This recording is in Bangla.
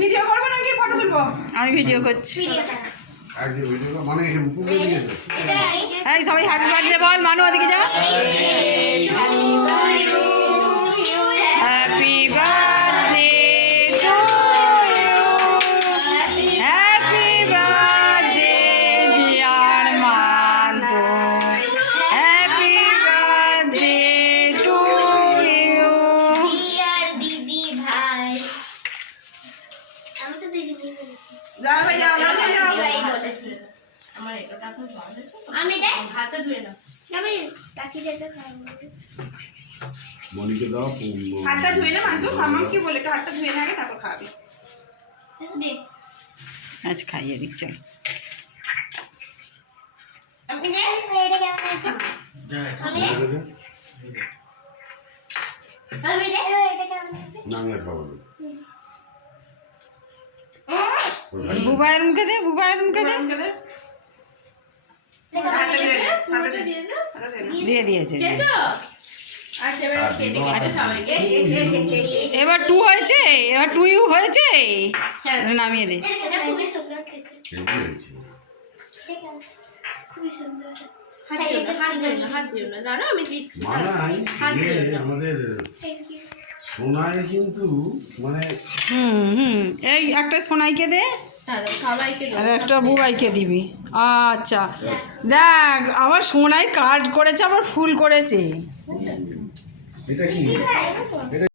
ভিডিও করবে নাকি ফটো তুলবো? আমি ভিডিও করছি। এই সবাই হ্যাপি বার্থডে বল। মানু ওদিকে যা। Happy birthday to you, happy birthday dear Mantu, happy birthday to you. দিদি ভাই, আমি তো দিদি ভাই বলেছি। যাও ভাই যাও, যাও ভাই যাও। ভাই বলেছি। আমার এটা এখন ভালো দেখো। আমি দেখ হাতে ধুয়ে নাও। আমি কাকি যেতে খাবো। মনিকে দাও। হাতটা ধুয়ে নে মান্তু, মামা কি বলে হাতটা ধুয়ে নে আগে তারপর খাবি। দে আচ্ছা খাইয়ে দিক চল। আমি দেখ এটা কেমন আছে। আমি দেখ আমি দেখ এটা কেমন আছে। না আমি আর খাবো না। বুবাইয়ের মুখে দে, বুবাইয়ের মুখে দে। আমাকে দে। দেখ হাতটা ধুয়ে নে, হাতটা হাতে ধুয়ে নে। দিয়ে দাও। হাতটা ধুয়ে নে। দিয়ে দিয়েছে। খেয়েছো? আচ্ছা এবার খেয়ে দিই এটা সবাইকে। এবার টু হয়েছে, এবার টু ইউ হয়েছে। নামিয়ে দে। এটা খুবই সুন্দর খেতে। কেমন হয়েছে? ঠিক আছে খুবই সুন্দর। হাত দিও না, হাত দিও না, হাত দিও না। দাঁড়াও আমি দিচ্ছি। মানাই হাত দিও না। আমাদের থ্যাংক ইউ। সোনায় কিন্তু মানে এই একটা সোনাইকে দে দাঁড়াও সবাইকে দাও। আর একটা বুবাইকে দিবি। আচ্ছা দেখ আবার সোনাই কাট করেছে, আবার ফুল করেছে। এটা কি? এটা